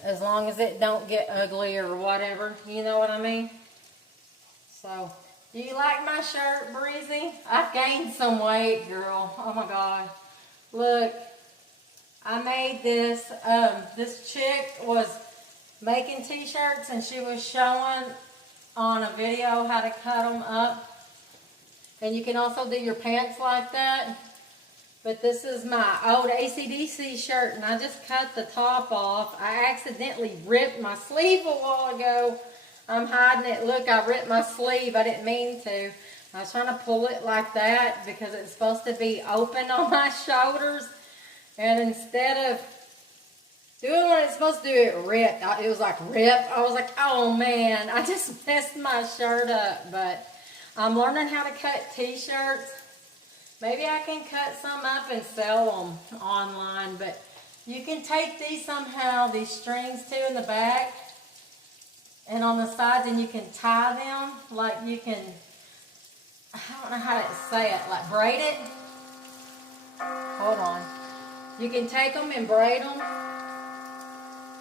as long as it don't get ugly or whatever. You know what I mean? So, do you like my shirt, Breezy? I've gained some weight, girl. Oh my God. Look. I made this. This chick was making t-shirts and she was showing on a video how to cut them up. And you can also do your pants like that. But this is my old AC/DC shirt and I just cut the top off. I accidentally ripped my sleeve a while ago. I'm hiding it. Look, I ripped my sleeve. I didn't mean to. I was trying to pull it like that because it's supposed to be open on my shoulders. And instead of doing what it's supposed to do, it ripped. It was like rip. I was like, oh man, I just messed my shirt up. But I'm learning how to cut t-shirts. Maybe I can cut some up and sell them online, but you can take these somehow, these strings too in the back and on the sides, and you can tie them like you can, I don't know how to say it, like braid it. Hold on. You can take them and braid them,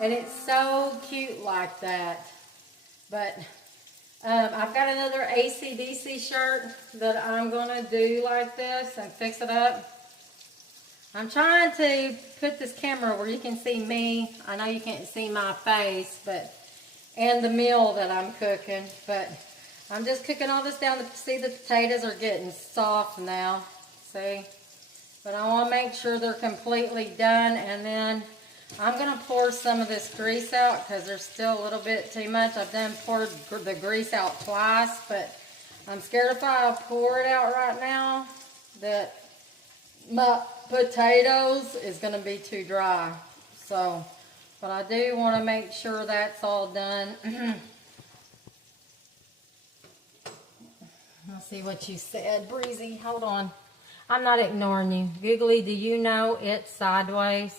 and it's so cute like that. But I've got another AC/DC shirt that I'm going to do like this and fix it up. I'm trying to put this camera where you can see me. I know you can't see my face, but and the meal that I'm cooking. But I'm just cooking all this down to see the potatoes are getting soft now. See? But I want to make sure they're completely done, and then I'm going to pour some of this grease out because there's still a little bit too much. I've done poured the grease out twice, but I'm scared if I pour it out right now that my potatoes is going to be too dry. So, but I do want to make sure that's all done. Let's see what you said, Breezy. Hold on. I'm not ignoring you. Googly, do you know it's sideways?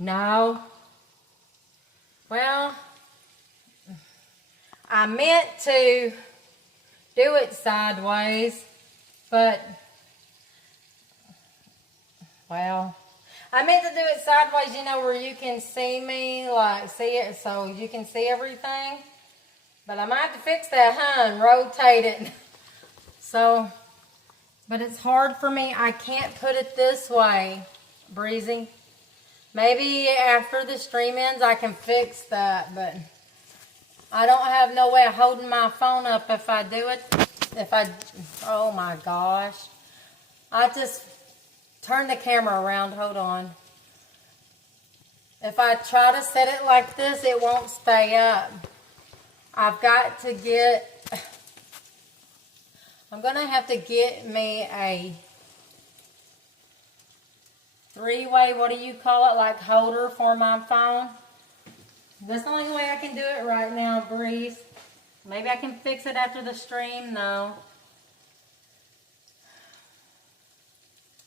No. Well, I meant to do it sideways, but, well, I meant to do it sideways, you know, where you can see me, like, see it so you can see everything. But I might have to fix that, and rotate it. So, but it's hard for me. I can't put it this way, Breezy. Maybe after the stream ends, I can fix that, but I don't have no way of holding my phone up if I do it. Oh my gosh. I just turn the camera around, hold on. If I try to set it like this, it won't stay up. I've got to get, I'm going to have to get me a three-way, what do you call it, like holder for my phone. That's the only way I can do it right now, Breeze. Maybe I can fix it after the stream, though.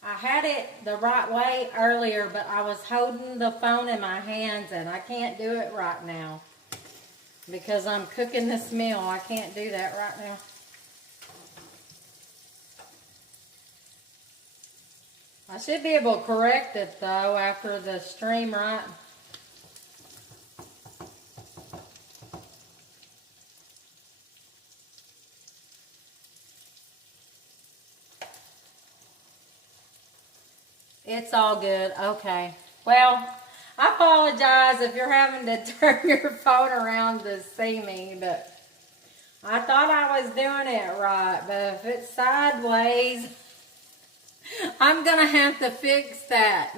I had it the right way earlier, but I was holding the phone in my hands, and I can't do it right now because I'm cooking this meal. I can't do that right now. I should be able to correct it, though, after the stream, right? It's all good. Okay. Well, I apologize if you're having to turn your phone around to see me, but I thought I was doing it right. But if it's sideways, I'm going to have to fix that.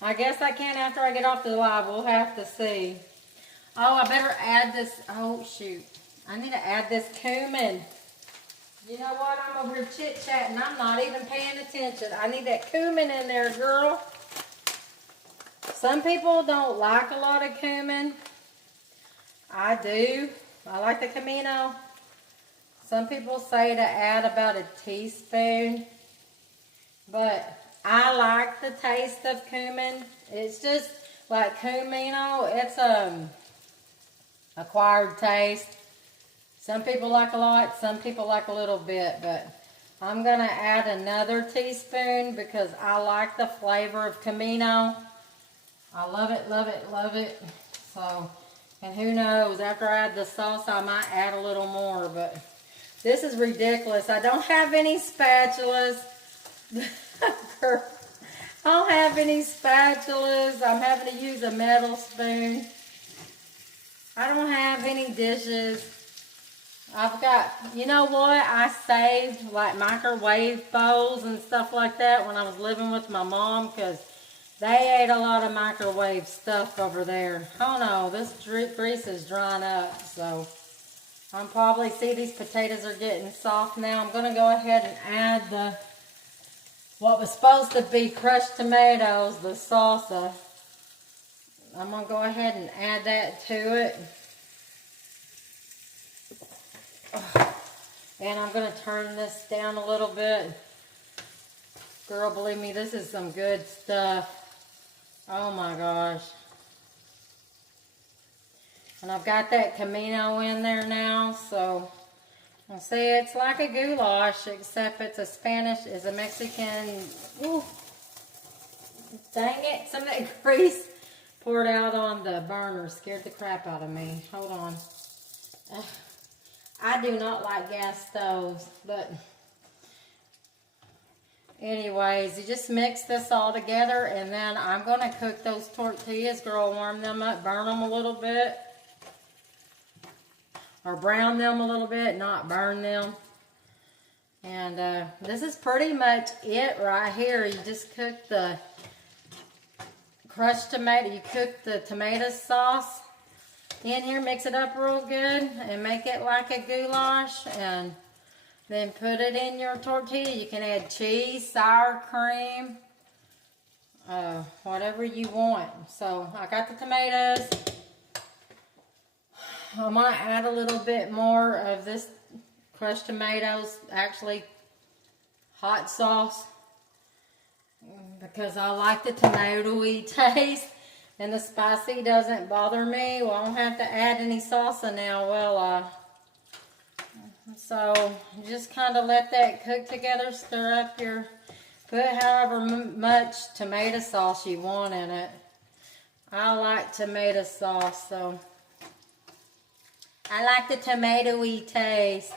I guess I can after I get off the live. We'll have to see. Oh, I better add this. Oh, shoot. I need to add this cumin. You know what? I'm over here chit-chatting. I'm not even paying attention. I need that cumin in there, girl. Some people don't like a lot of cumin. I do. I like the Camino. Some people say to add about a teaspoon. But I like the taste of cumin. It's just like Camino. It's acquired taste. Some people like a lot, some people like a little bit, but I'm going to add another teaspoon because I like the flavor of Camino. I love it, love it, love it. So, and who knows, after I add the sauce, I might add a little more, but this is ridiculous. I don't have any spatulas. I don't have any spatulas. I'm having to use a metal spoon. I don't have any dishes. I've got, you know what, I saved like microwave bowls and stuff like that when I was living with my mom because they ate a lot of microwave stuff over there. Oh no, this grease is drying up, so I'm probably, see these potatoes are getting soft now. I'm going to go ahead and add what was supposed to be crushed tomatoes, the salsa. I'm going to go ahead and add that to it. And I'm going to turn this down a little bit Girl, believe me, this is some good stuff. Oh my gosh. And I've got that Camino in there now, so I'll see, it's like a goulash, except it's a Mexican. Ooh, dang it, some of that grease poured out on the burner, scared the crap out of me. Hold on. I do not like gas stoves, but anyways, you just mix this all together, and then I'm going to cook those tortillas. Girl, warm them up, burn them a little bit. Or brown them a little bit, not burn them. And this is pretty much it right here. You just cook the crushed tomato. You cook the tomato sauce in here, mix it up real good, and make it like a goulash. And then put it in your tortilla. You can add cheese, sour cream, whatever you want. So I got the tomatoes. I might add a little bit more of this crushed tomatoes, actually hot sauce, because I like the tomatoey taste, and the spicy doesn't bother me. Well, I don't have to add any salsa now, will I? So just kind of let that cook together, stir up your, put however much tomato sauce you want in it. I like tomato sauce, so I like the tomatoey taste.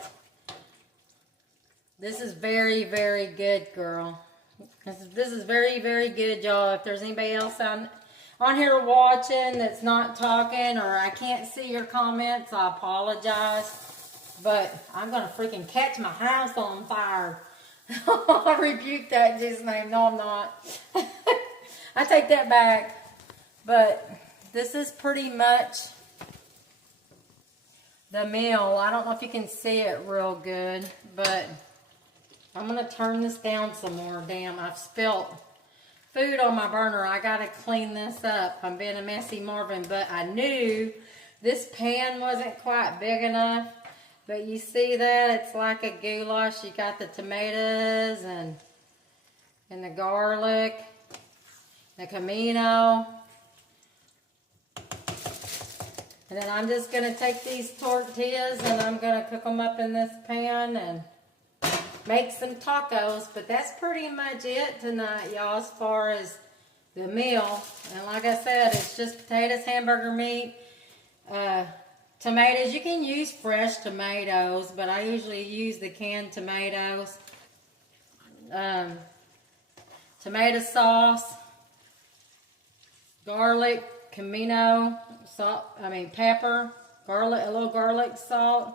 This is very, very good, girl. This is very, very good, y'all. If there's anybody else on here watching that's not talking, or I can't see your comments, I apologize. But I'm going to freaking catch my house on fire. I rebuke that in Jesus' name. No, I'm not. I take that back. But this is pretty much the meal. I don't know if you can see it real good, but I'm going to turn this down some more. Damn, I've spilt food on my burner. I got to clean this up. I'm being a messy Marvin, but I knew this pan wasn't quite big enough. But you see that? It's like a goulash. You got the tomatoes and the garlic, the Camino. And then I'm just going to take these tortillas and I'm going to cook them up in this pan and make some tacos. But that's pretty much it tonight, y'all, as far as the meal. And like I said, it's just potatoes, hamburger meat, tomatoes. You can use fresh tomatoes, but I usually use the canned tomatoes. Tomato sauce, garlic, Camino, salt, pepper, garlic, a little garlic salt.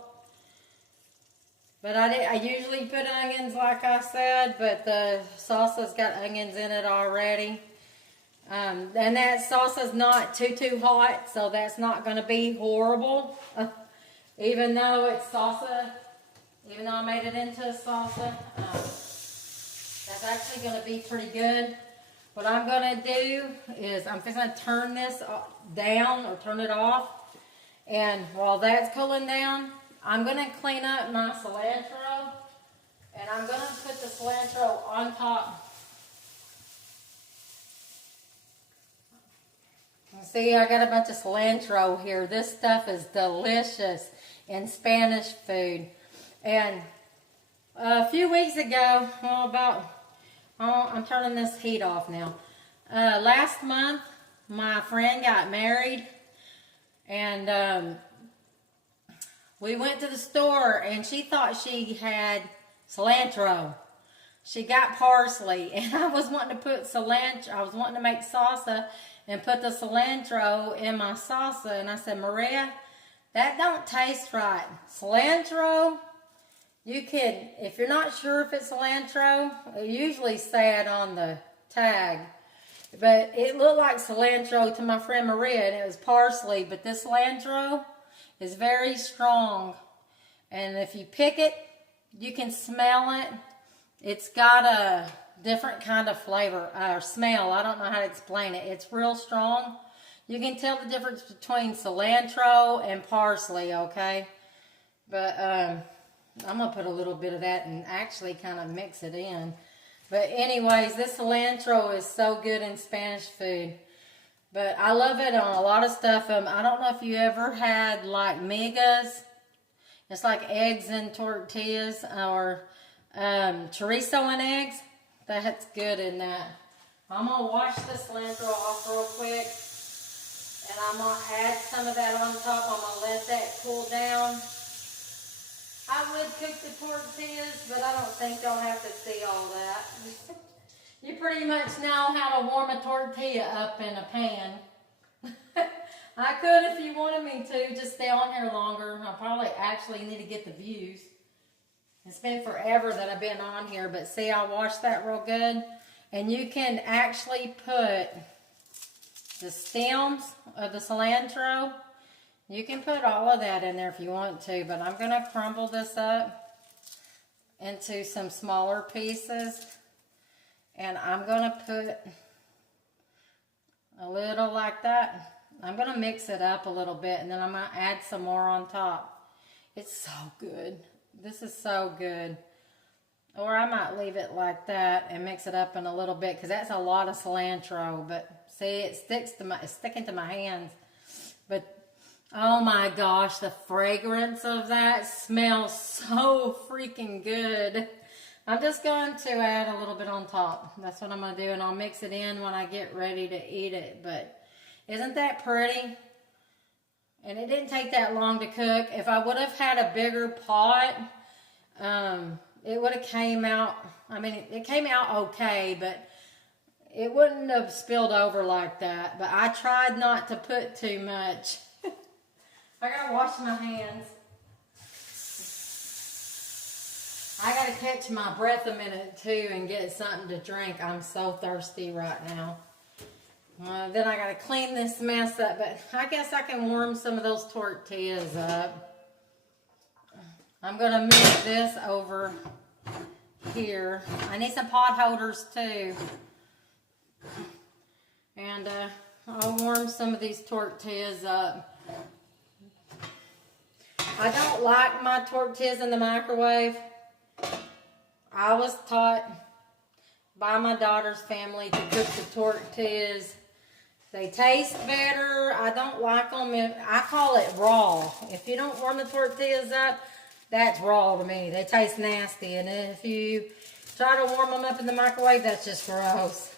But I usually put onions, like I said, but the salsa's got onions in it already. And that salsa's not too hot, so that's not going to be horrible. Even though it's salsa, even though I made it into a salsa, that's actually going to be pretty good. What I'm going to do is I'm just going to turn this down or turn it off. And while that's cooling down, I'm going to clean up my cilantro. And I'm going to put the cilantro on top. See, I got a bunch of cilantro here. This stuff is delicious in Spanish food. And a few weeks ago, I'm turning this heat off now. Last month, my friend got married, and we went to the store, and she thought she had cilantro. She got parsley, and I was wanting to put cilantro. I was wanting to make salsa and put the cilantro in my salsa, and I said, Maria, that don't taste right. Cilantro, you can, if you're not sure if it's cilantro, it usually say it on the tag. But it looked like cilantro to my friend Maria, and it was parsley. But this cilantro is very strong. And if you pick it, you can smell it. It's got a different kind of flavor or smell. I don't know how to explain it. It's real strong. You can tell the difference between cilantro and parsley, okay? But I'm going to put a little bit of that and actually kind of mix it in. But anyways, this cilantro is so good in Spanish food. But I love it on a lot of stuff. I don't know if you ever had like migas. It's like eggs and tortillas, or chorizo and eggs. That's good in that. I'm going to wash the cilantro off real quick. And I'm going to add some of that on top. I'm going to let that cool down. I would cook the tortillas, but I don't think you'll have to see all that. You pretty much know how to warm a tortilla up in a pan. I could if you wanted me to, just stay on here longer. I probably actually need to get the views. It's been forever that I've been on here, but see, I washed that real good. And you can actually put the stems of the cilantro. You can put all of that in there if you want to, but I'm going to crumble this up into some smaller pieces. And I'm going to put a little like that. I'm going to mix it up a little bit, and then I'm going to add some more on top. It's so good. This is so good. Or I might leave it like that and mix it up in a little bit, because that's a lot of cilantro. But see, it's sticking to my hands. But oh my gosh, the fragrance of that smells so freaking good. I'm just going to add a little bit on top. That's what I'm going to do, and I'll mix it in when I get ready to eat it. But isn't that pretty? And it didn't take that long to cook. If I would have had a bigger pot, it would have came out, I mean, it came out okay, but it wouldn't have spilled over like that. But I tried not to put too much. I gotta wash my hands. I gotta catch my breath a minute too and get something to drink. I'm so thirsty right now. Then I gotta clean this mess up, but I guess I can warm some of those tortillas up. I'm gonna move this over here. I need some pot holders too. And I'll warm some of these tortillas up. I don't like my tortillas in the microwave. I was taught by my daughter's family to cook the tortillas. They taste better. I don't like them. I call it raw. If you don't warm the tortillas up, that's raw to me. They taste nasty. And if you try to warm them up in the microwave, that's just gross.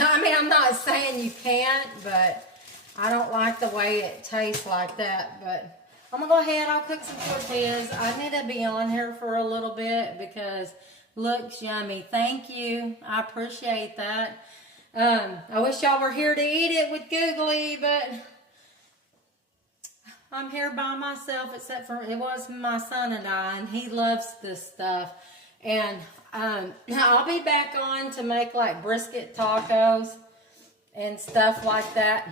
I mean, I'm not saying you can't, but I don't like the way it tastes like that. But I'm going to go ahead. I'll cook some tortillas. I need to be on here for a little bit because it looks yummy. Thank you. I appreciate that. I wish y'all were here to eat it with Googly, but I'm here by myself, except for it was my son and I, and he loves this stuff. And I'll be back on to make like brisket tacos and stuff like that.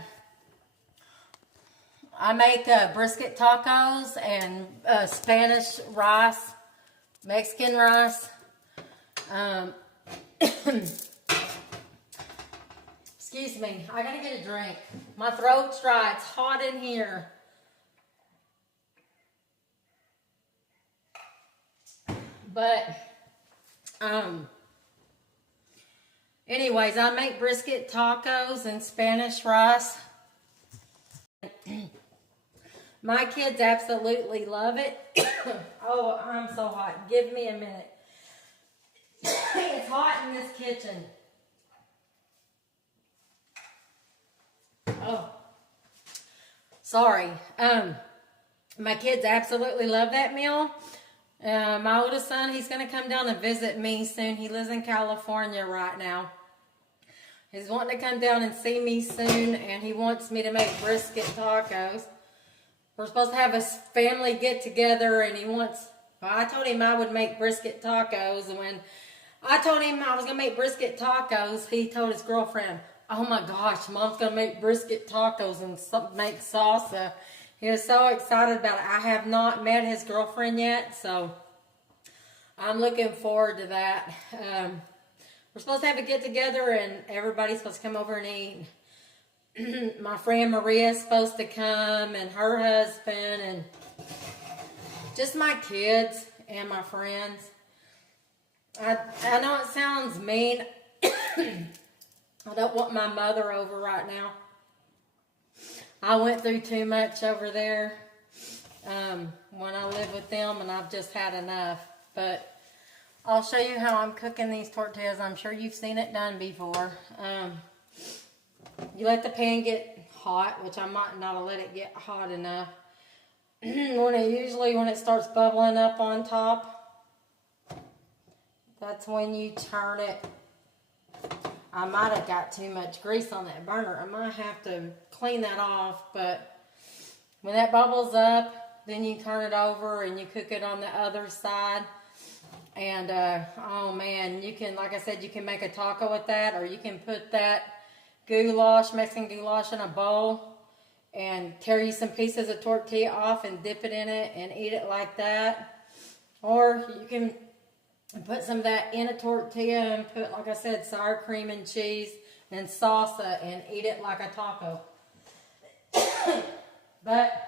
I make brisket tacos and Spanish rice, Mexican rice. Excuse me, I gotta get a drink. My throat's dry, it's hot in here. But, anyways, I make brisket tacos and Spanish rice. My kids absolutely love it. Oh, I'm so hot. Give me a minute. It's hot in this kitchen. Oh, sorry. My kids absolutely love that meal. My oldest son, he's going to come down and visit me soon. He lives in California right now. He's wanting to come down and see me soon, and he wants me to make brisket tacos. We're supposed to have a family get-together, and he wants... Well, I told him I would make brisket tacos, and when I told him I was going to make brisket tacos, he told his girlfriend, "Oh my gosh, Mom's going to make brisket tacos and make salsa." He was so excited about it. I have not met his girlfriend yet, so I'm looking forward to that. We're supposed to have a get-together, and everybody's supposed to come over and eat. My friend Maria's supposed to come, and her husband, and just my kids and my friends. I know it sounds mean. I don't want my mother over right now. I went through too much over there when I lived with them, and I've just had enough. But I'll show you how I'm cooking these tortillas. I'm sure you've seen it done before. You let the pan get hot, which I might not have let it get hot enough. When it starts bubbling up on top, that's when you turn it. I might have got too much grease on that burner. I might have to clean that off, but when that bubbles up, then you turn it over and you cook it on the other side. And oh man, you can, like I said, you can make a taco with that, or you can put that goulash, Mexican goulash, in a bowl and tear you some pieces of tortilla off and dip it in it and eat it like that. Or you can put some of that in a tortilla and put, like I said, sour cream and cheese and salsa and eat it like a taco. But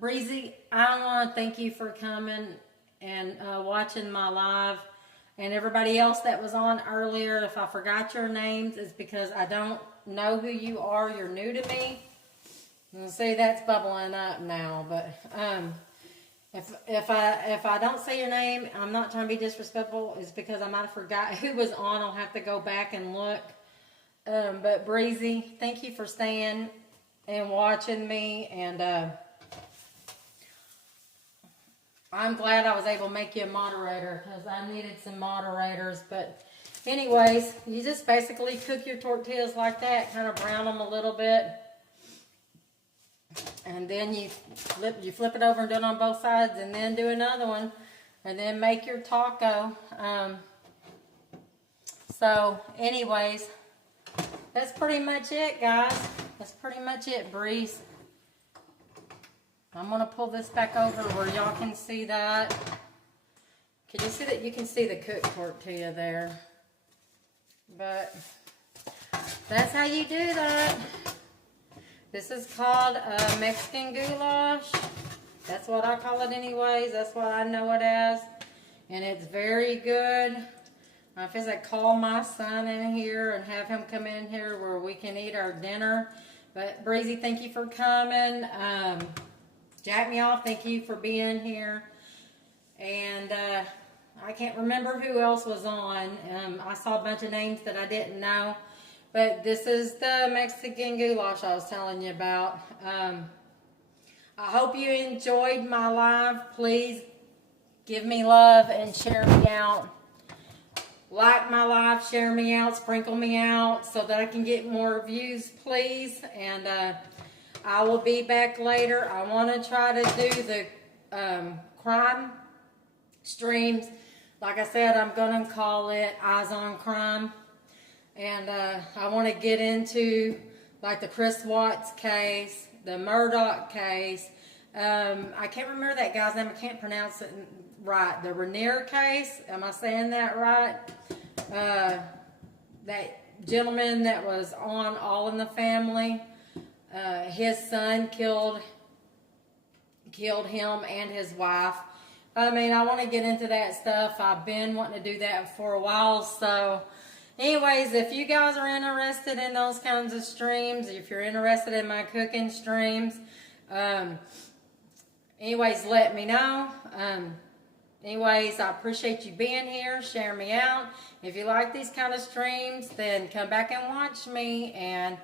Breezy, I want to thank you for coming and watching my live, and everybody else that was on earlier. If I forgot your names, it's because I don't know who you are. You're new to me. And see, that's bubbling up now. But if I don't say your name, I'm not trying to be disrespectful. It's because I might have forgot who was on. I'll have to go back and look. But Breezy, thank you for staying and watching me, and I'm glad I was able to make you a moderator, because I needed some moderators. But anyways, you just basically cook your tortillas like that, kind of brown them a little bit, and then you flip it over and do it on both sides, and then do another one, and then make your taco. So anyways, that's pretty much it, guys. That's pretty much it, Breeze. I'm going to pull this back over where y'all can see that. Can you see that? You can see the cooked tortilla there. But that's how you do that. This is called a Mexican goulash. That's what I call it anyways. That's what I know it as. And it's very good. I feel like call my son in here and have him come in here where we can eat our dinner. But Breezy, thank you for coming. Jack Me Off, thank you for being here. And I can't remember who else was on. I saw a bunch of names that I didn't know. But this is the Mexican goulash I was telling you about. I hope you enjoyed my live. Please give me love and share me out. Like my live, share me out, sprinkle me out so that I can get more views, please. And I will be back later. I want to try to do the crime streams. Like I said, I'm going to call it Eyes on Crime. And I want to get into like the Chris Watts case, the Murdoch case. I can't remember that guy's name. I can't pronounce it right. The Rainier case. Am I saying that right? That gentleman that was on All in the Family. His son killed him and his wife. I mean, I want to get into that stuff. I've been wanting to do that for a while. So anyways, if you guys are interested in those kinds of streams, if you're interested in my cooking streams, anyways, let me know. Anyways, I appreciate you being here, sharing me out. If you like these kind of streams, then come back and watch me. And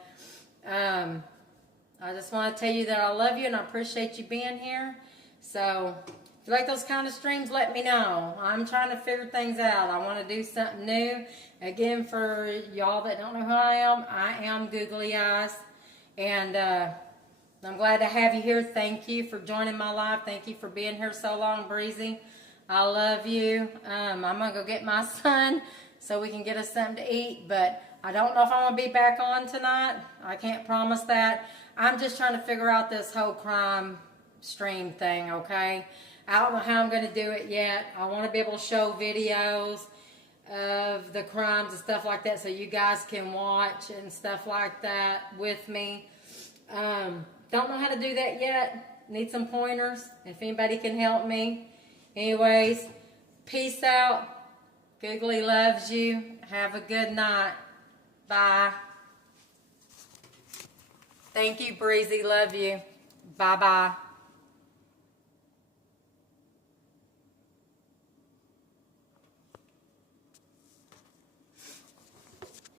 I just want to tell you that I love you and I appreciate you being here. So if you like those kind of streams, let me know. I'm trying to figure things out. I want to do something new. Again, for y'all that don't know who I am Googly Eyes. And I'm glad to have you here. Thank you for joining my live. Thank you for being here so long, Breezy. I love you. I'm going to go get my son so we can get us something to eat. But I don't know if I'm going to be back on tonight. I can't promise that. I'm just trying to figure out this whole crime stream thing, okay? I don't know how I'm going to do it yet. I want to be able to show videos of the crimes and stuff like that so you guys can watch and stuff like that with me. Don't know how to do that yet. Need some pointers if anybody can help me. Anyways, Peace out. Googly loves you. Have a good night. Bye. Thank you, Breezy. Love you. Bye-bye.